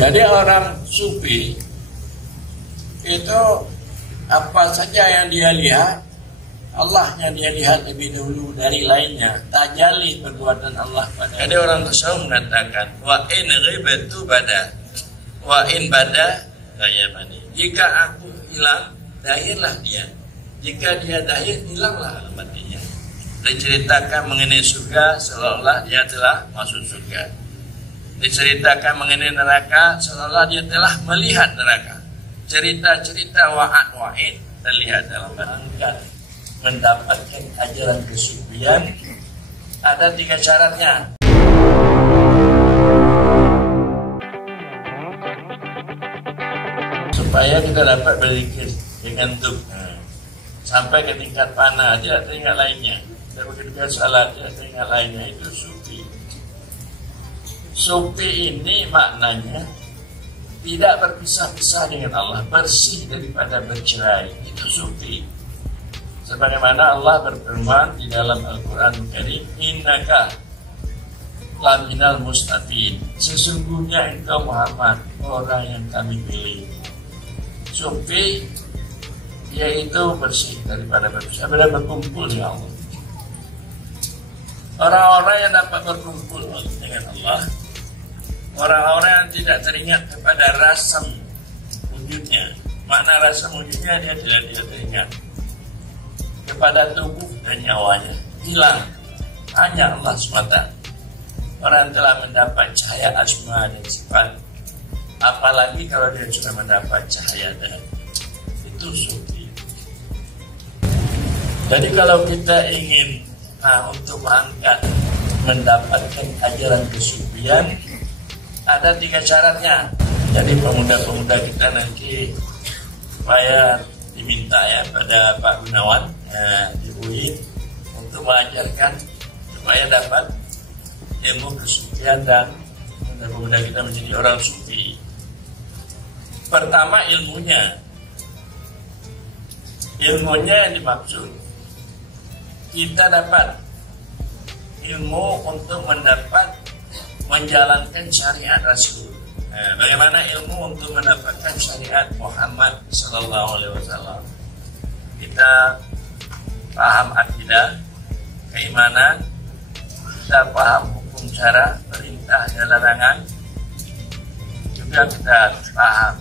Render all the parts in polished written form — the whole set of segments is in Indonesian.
Jadi orang sufi itu apa saja yang dia lihat, Allahnya dia lihat lebih dulu dari lainnya. Tajalli perbuatan Allah pada. Jadi orang tasawuf mengatakan wa in ghibatu bada wa in bada ghayabani. Jika aku hilang, dahirlah dia. Jika dia dahir, hilanglah alamatnya. Diceritakan mengenai surga seolah-olah dia telah masuk surga. Diceritakan mengenai neraka seolah dia telah melihat neraka. Cerita-cerita wa'id terlihat dalam barangkan. Mendapatkan ajaran kesufian ada 3 syaratnya. Supaya kita dapat berzikir dengan duk sampai ke tingkat fana aja teringat lainnya. Dan begitu salat aja teringat lainnya. Itu sufi. Sufi ini maknanya tidak berpisah-pisah dengan Allah, bersih daripada bercerai. Itu sufi. Sebagaimana Allah berfirman di dalam Al-Quran Karim, innaka laminal mustaqim. Sesungguhnya engkau Muhammad orang yang kami pilih. Sufi yaitu bersih daripada berpisah, berkumpul dengan Allah. Orang-orang yang dapat berkumpul dengan Allah, orang-orang yang tidak teringat kepada rasam wujudnya. Makna rasam wujudnya dia tidak teringat kepada tubuh dan nyawanya, hilang hanya Allah semata. Orang telah mendapat cahaya asma dan sifat, apalagi kalau dia sudah mendapat cahaya dan itu sufi. Jadi kalau kita ingin untuk mengangkat mendapatkan ajaran kesufian ada 3 syaratnya. Jadi pemuda-pemuda kita nanti supaya diminta ya pada Pak Gunawan di UI untuk mengajarkan supaya dapat ilmu kesufian dan pemuda kita menjadi orang sufi. Pertama ilmunya yang dimaksud kita dapat ilmu untuk menjalankan syariat Rasul. Bagaimana ilmu untuk mendapatkan syariat Muhammad Sallallahu Alaihi Wasallam? Kita paham akidah, keimanan, kita paham hukum syara, perintah dan larangan, juga kita paham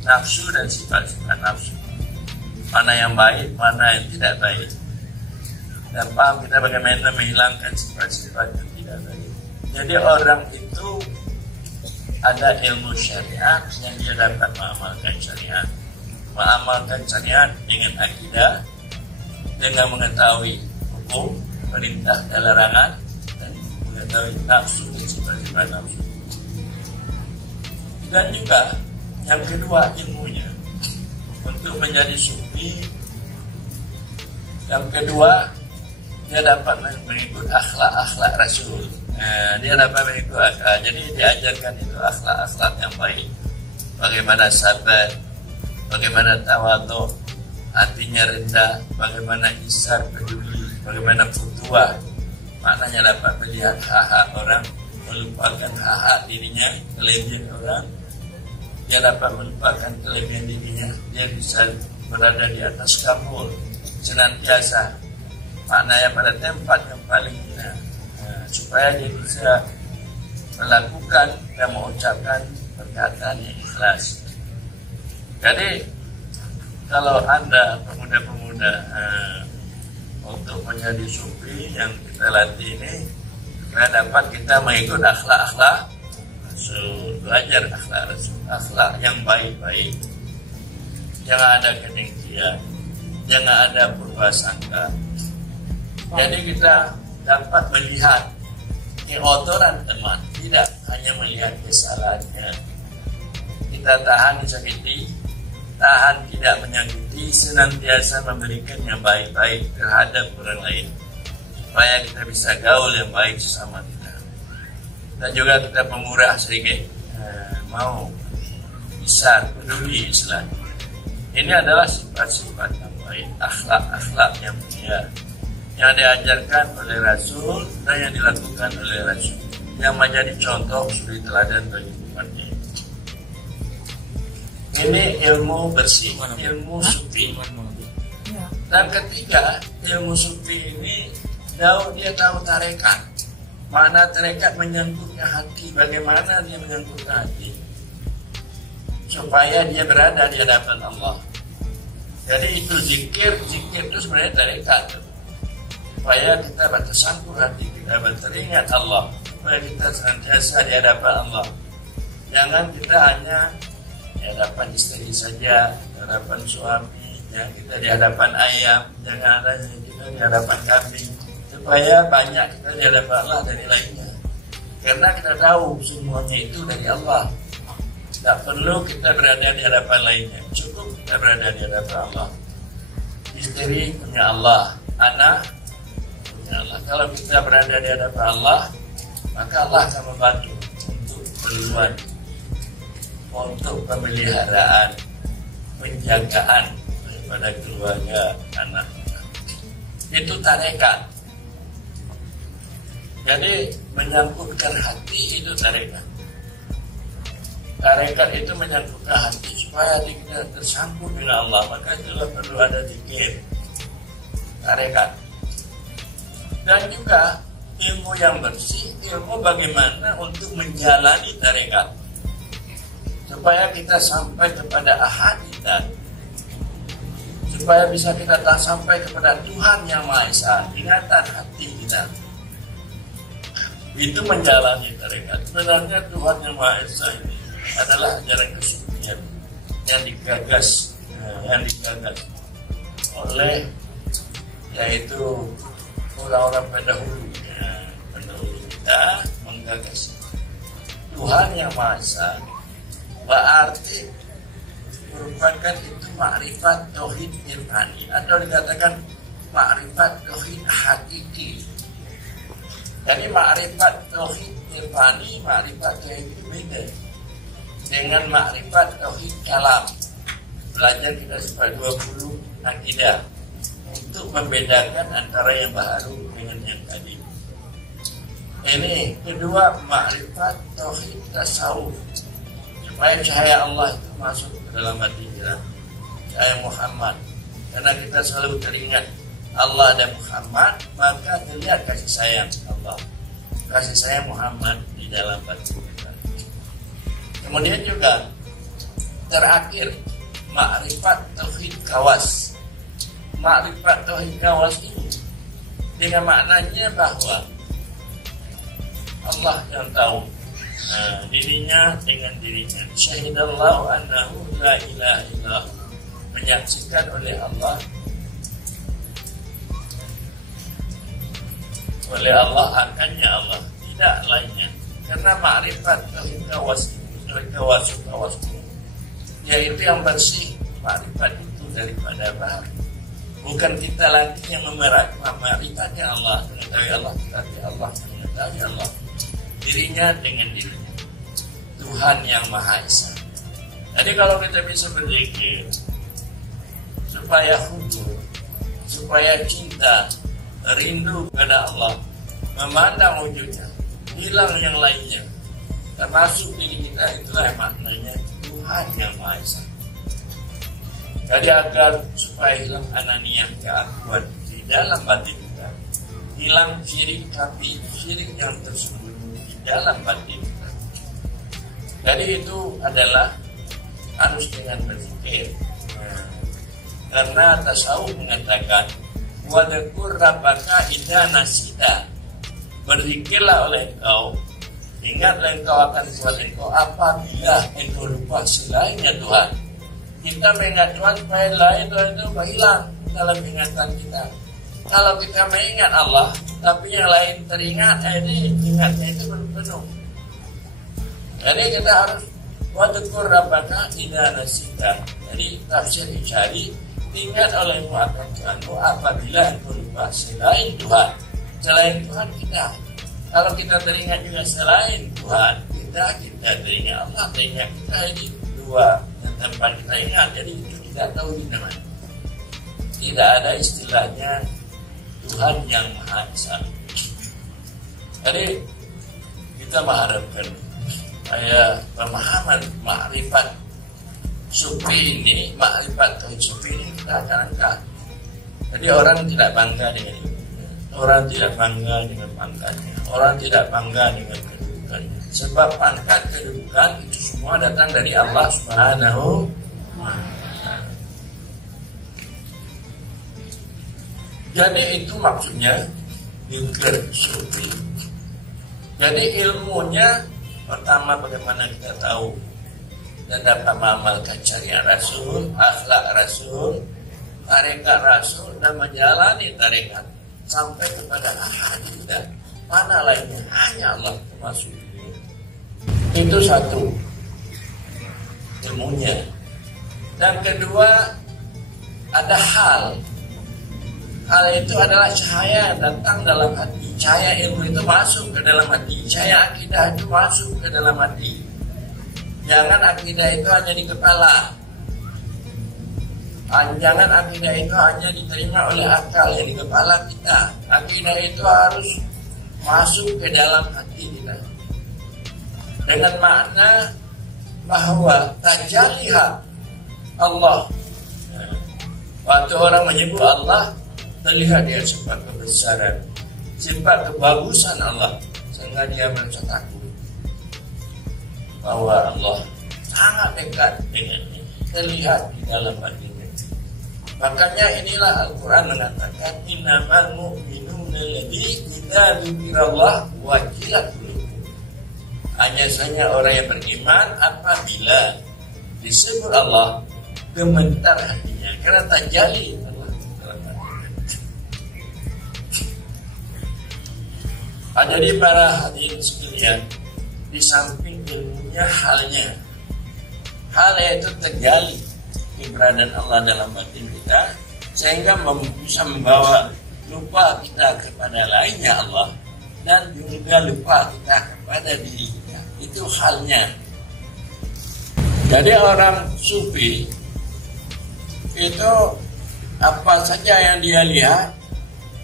nafsu dan sifat-sifat nafsu, mana yang baik, mana yang tidak baik, dan paham kita bagaimana menghilangkan sifat-sifat yang tidak baik. Jadi orang itu ada ilmu syariat yang dia dapat mengamalkan syariat dengan akidah, dengan mengetahui hukum, perintah dan larangan, dan mengetahui nafsu dan sifat-sifat nafsu. Dan juga yang kedua ilmunya untuk menjadi sufi, yang kedua dia dapat mengikut akhlak Rasul. Dia dapat mengikut akhlak. Jadi diajarkan itu akhlak yang baik. Bagaimana sabar, bagaimana tawadhu, hatinya rendah, bagaimana ihsan peduli, bagaimana futuwah. Maknanya dapat melihat hak-hak orang, melupakan hak-hak dirinya, kelebihan orang. Dia dapat melupakan kelebihan dirinya. Dia bisa berada di atas kamul senantiasa. Maknanya pada tempat yang paling hina, supaya dia bisa melakukan dan mengucapkan perkataan yang ikhlas. Jadi kalau Anda pemuda-pemuda untuk menjadi sufi yang kita latih ini, supaya dapat kita mengikut akhlak Rasul, belajar akhlak Rasul, akhlak yang baik-baik, jangan ada kedengkian, jangan ada prasangka. Jadi kita dapat melihat kekotoran teman, tidak hanya melihat kesalahannya. Kita tahan disakiti, tahan tidak menyakiti, senantiasa memberikan yang baik-baik terhadap orang lain, supaya kita bisa gaul yang baik sesama kita. Dan juga kita pemurah sedikit, mau bisa peduli istilahnya. Ini adalah sifat-sifat yang baik, akhlak yang mulia, yang diajarkan oleh Rasul dan yang dilakukan oleh Rasul, yang menjadi contoh suri teladan bagi umatnya. Ini ilmu bersih, ilmu sufi. Dan ketiga, ilmu sufi ini dia tahu tarekat. Mana tarekat menyangkutnya hati, bagaimana dia menyangkutnya hati, supaya dia berada di hadapan Allah. Jadi itu zikir itu sebenarnya tarekat, supaya kita bersangkut hati kita, teringat Allah, supaya kita senantiasa di hadapan Allah. Jangan kita hanya di hadapan istri saja, di hadapan suami, ya, kita di hadapan ayam, jangan ada kita di hadapan kambing, supaya banyak kita di hadapan Allah dari lainnya. Karena kita tahu semuanya itu dari Allah. Tak perlu kita berada di hadapan lainnya, cukup kita berada di hadapan Allah. Istri punya Allah, anak punya Allah. Kalau kita berada di hadapan Allah, maka Allah akan membantu untuk perluan, untuk pemeliharaan, penjagaan daripada keluarga anak. Itu tarekat. Jadi menyangkutkan hati itu tarekat. Tarekat itu menyangkutkan hati supaya kita tersambung dengan Allah, maka itulah perlu ada zikir, tarekat. Dan juga ilmu yang bersih, ilmu bagaimana untuk menjalani tarekat, supaya kita sampai kepada ahad kita, supaya bisa kita sampai kepada Tuhan yang Maha Esa, ingatan hati kita. Itu menjalani tarekat. Sebenarnya Tuhan yang Maha Esa ini adalah ajaran kesucian yang digagas oleh yaitu orang-orang pendahulu kita menggagas Tuhan yang Maha Esa. Berarti merupakan itu makrifat tauhid irfani, atau dikatakan makrifat tauhid hakiki. Jadi makrifat tauhid irfani, makrifat tauhid itu beda dengan makrifat tauhid kalam. Belajar kita supaya 20 akidah untuk membedakan antara yang baru dengan yang tadi. Ini kedua, makrifat tauhid tasawuf, supaya cahaya Allah itu masuk ke dalam hati kita, cahaya Muhammad. Karena kita selalu teringat Allah dan Muhammad, maka terlihat kasih sayang Allah, kasih sayang Muhammad di dalam hati kita. Kemudian juga terakhir, makrifat tauhid kawas. Makrifat tauhid kawas ini dengan maknanya bahwa Allah yang tahu dirinya dengan dirinya. Syahidallahu annahu la ilaha illallah, menyaksikan oleh Allah akannya Allah, tidak lainnya. Karena makrifat tauhid kawas kawas yaitu yang bersih, makrifat itu daripada bahari. Bukan kita lagi yang memarifatnya Allah, mengetahui Allah, tetapi Allah mengetahui Allah, dirinya dengan dirinya, Tuhan yang Maha Esa. Jadi kalau kita bisa berzikir supaya hudur, supaya cinta, rindu kepada Allah, memandang wujudnya, hilang yang lainnya, termasuk diri kita, itulah maknanya Tuhan yang Maha Esa. Jadi agar supaya hilang ananiyah, keakuan di dalam batin kita, hilang syirik kafir, syirik yang tersembunyi di dalam batin kita. Jadi itu adalah harus dengan berzikir. Karena tasawuf mengatakan wadkur rabbaka idza nasita, berzikirlah oleh engkau, ingatlah engkau akan Tuhan engkau apabila engkau lupa selainnya Tuhan. Kita mengingat Tuhan supaya lain Tuhan itu hilang dalam ingatan kita. Kalau kita mengingat Allah tapi yang lain teringat, ini ingatnya itu belum penuh. Jadi kita harus wadkur rabbaka idza nasita. Jadi tafsir dicari, ingat olehmu akan Tuhanmu apabila engkau lupa selain Tuhan. Selain Tuhan kita. Kalau kita teringat juga selain Tuhan, kita teringat Allah, teringat kita, ini dua yang tempat kita ingat. Jadi itu tidak tahu di mana. Tidak ada istilahnya Tuhan yang Maha Esa. Jadi kita mengharapkan supaya pemahaman makrifat sufi ini, makrifat tauhid sufi ini kita akan angkat. Jadi orang tidak bangga dengan ilmunya, orang tidak bangga dengan pangkatnya, orang tidak bangga dengan kedudukannya. Sebab pangkat kedudukan itu semua datang dari Allah Subhanahu wa Ta'ala. Jadi itu maksudnya zikir sufi. Jadi ilmunya pertama bagaimana kita tahu dan dapat mengamalkan syariat Rasul, akhlak Rasul, tarekat Rasul, dan menjalani tarekat sampai kepada ahadi dan mana lainnya hanya Allah termasuk. Itu satu ilmunya. Dan kedua ada hal. Hal itu adalah cahaya yang datang dalam hati. Cahaya ilmu itu masuk ke dalam hati. Cahaya akidah itu masuk ke dalam hati. Jangan akidah itu hanya di kepala. Jangan akidah itu hanya diterima oleh akal yang di kepala kita. Akidah itu harus masuk ke dalam hati kita. Dengan makna bahwa tajalliha Allah. Waktu orang menyebut Allah, terlihat dia sifat kebesaran, sifat kebagusan Allah, sehingga dia merasa takut bahwa Allah sangat dekat dengannya, terlihat di dalam hatinya. Makanya inilah Al-Quran mengatakan innamal mu'minuna alladzi idza dzukirallah wajilat qulubuhum. Hanya saja orang yang beriman apabila disebut Allah gemetar hatinya, karena tajalli Allah. Jadi para hadirin sekalian, di samping ilmunya halnya, hal itu terjali keberadaan Allah dalam batin kita, sehingga bisa membawa lupa kita kepada lainnya Allah, dan juga lupa kita kepada diri kita. Itu halnya. Jadi orang sufi itu apa saja yang dia lihat,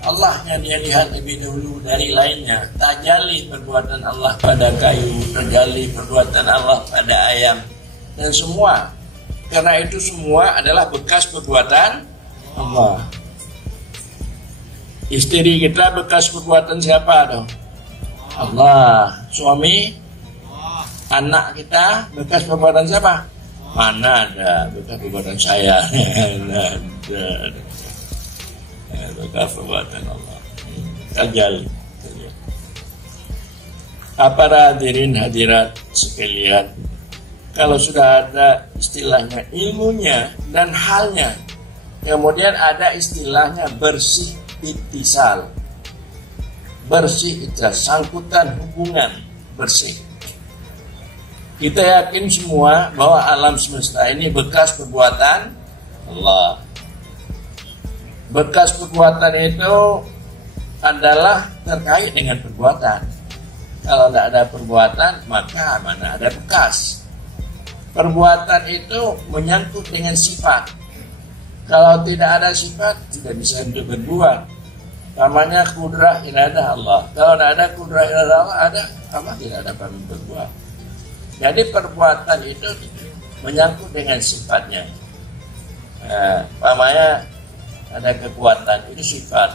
Allahnya dia lihat lebih dulu dari lainnya. Tajalli perbuatan Allah pada kayu, tajalli perbuatan Allah pada ayam, dan semua. Karena itu semua adalah bekas perbuatan Allah. Istri kita bekas perbuatan siapa dong? Allah. Suami, anak kita bekas perbuatan siapa? Mana ada bekas perbuatan saya? Ada. Bekas perbuatan Allah. Tajalli. Para hadirin hadirat sekalian, kalau sudah ada istilahnya ilmunya dan halnya, kemudian ada istilahnya bersih ittisal. Bersih itu sangkutan hubungan bersih. Kita yakin semua bahwa alam semesta ini bekas perbuatan Allah. Bekas perbuatan itu adalah terkait dengan perbuatan. Kalau tidak ada perbuatan, maka mana ada bekas. Perbuatan itu menyangkut dengan sifat. Kalau tidak ada sifat, tidak bisa untuk berbuat. Namanya kudrah iradah Allah. Kalau tidak ada kudrah iradah Allah, ada apa? Tidak dapat berbuat. Jadi perbuatan itu menyangkut dengan sifatnya. Namanya ada kekuatan, itu sifat.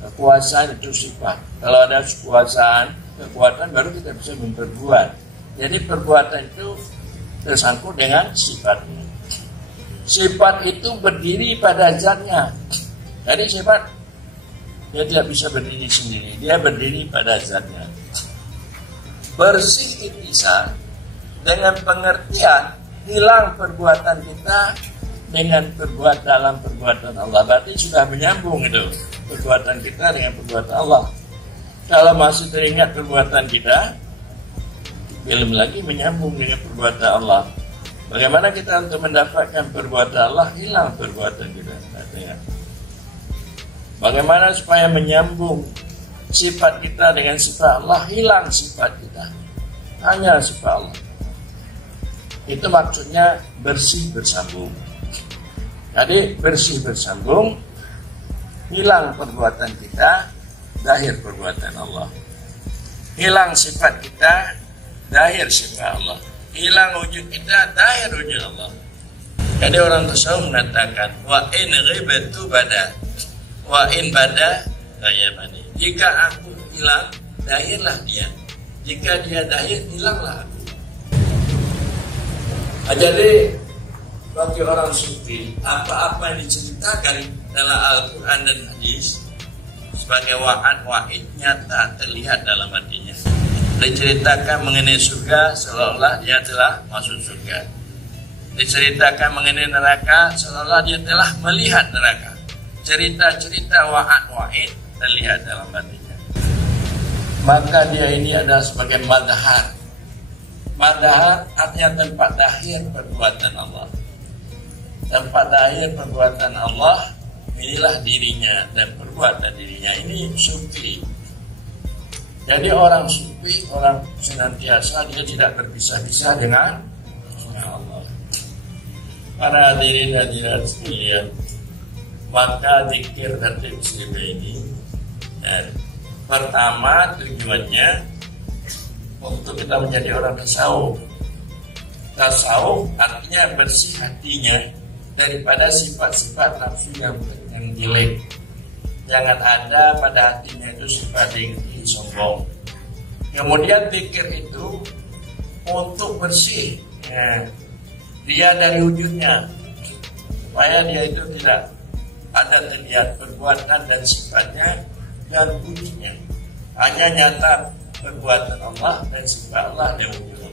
Kekuasaan itu sifat. Kalau ada kekuasaan, kekuatan, baru kita bisa memperbuat. Jadi perbuatan itu tersangkut dengan sifatnya. Sifat itu berdiri pada zatnya. Jadi sifat dia tidak bisa berdiri sendiri, dia berdiri pada zatnya. Bersih ittisal dengan pengertian hilang perbuatan kita dengan perbuatan dalam perbuatan Allah. Berarti sudah menyambung itu perbuatan kita dengan perbuatan Allah. Kalau masih teringat perbuatan kita, belum lagi menyambung dengan perbuatan Allah. Bagaimana kita untuk mendapatkan perbuatan Allah? Hilang perbuatan kita. Bagaimana supaya menyambung sifat kita dengan sifat Allah? Hilang sifat kita, hanya sifat Allah. Itu maksudnya bersih bersambung. Jadi bersih bersambung, hilang perbuatan kita, zahir perbuatan Allah. Hilang sifat kita, zahir sifat Allah. Hilang wujud kita, zahir wujud Allah. Jadi orang tasawuf mengatakan wa in ghibtu bada, wa in bada ghayabani. Jika aku hilang, dahirlah dia. Jika dia dahir, hilanglah aku. Jadi bagi orang sufi, apa-apa yang diceritakan dalam Al-Quran dan Hadis sebagai wa'ad nyata terlihat dalam hatinya. Diceritakan mengenai surga seolah-olah dia telah masuk surga. Diceritakan mengenai neraka seolah dia telah melihat neraka. Cerita-cerita wa'id terlihat dalam hatinya. Maka dia ini adalah sebagai madhar. Madhar artinya tempat dahir perbuatan Allah. Tempat dahir perbuatan Allah, inilah dirinya dan perbuatan dirinya. Ini sufi. Jadi orang sufi, orang senantiasa dia tidak berpisah-pisah dengan Allah. Para hadirin hadirat sekalian, maka zikir dan tasbih ini pertama tujuannya untuk kita menjadi orang tasawuf. Tasawuf artinya bersih hatinya daripada sifat-sifat nafsu yang jelek. Jangan ada pada hatinya itu sifat dengki, sombong. Kemudian zikir itu untuk bersih dia dari wujudnya, supaya dia itu tidak ada terlihat perbuatan dan sifatnya dan wujudnya, hanya nyata perbuatan Allah dan sifat Allah dan wujudnya.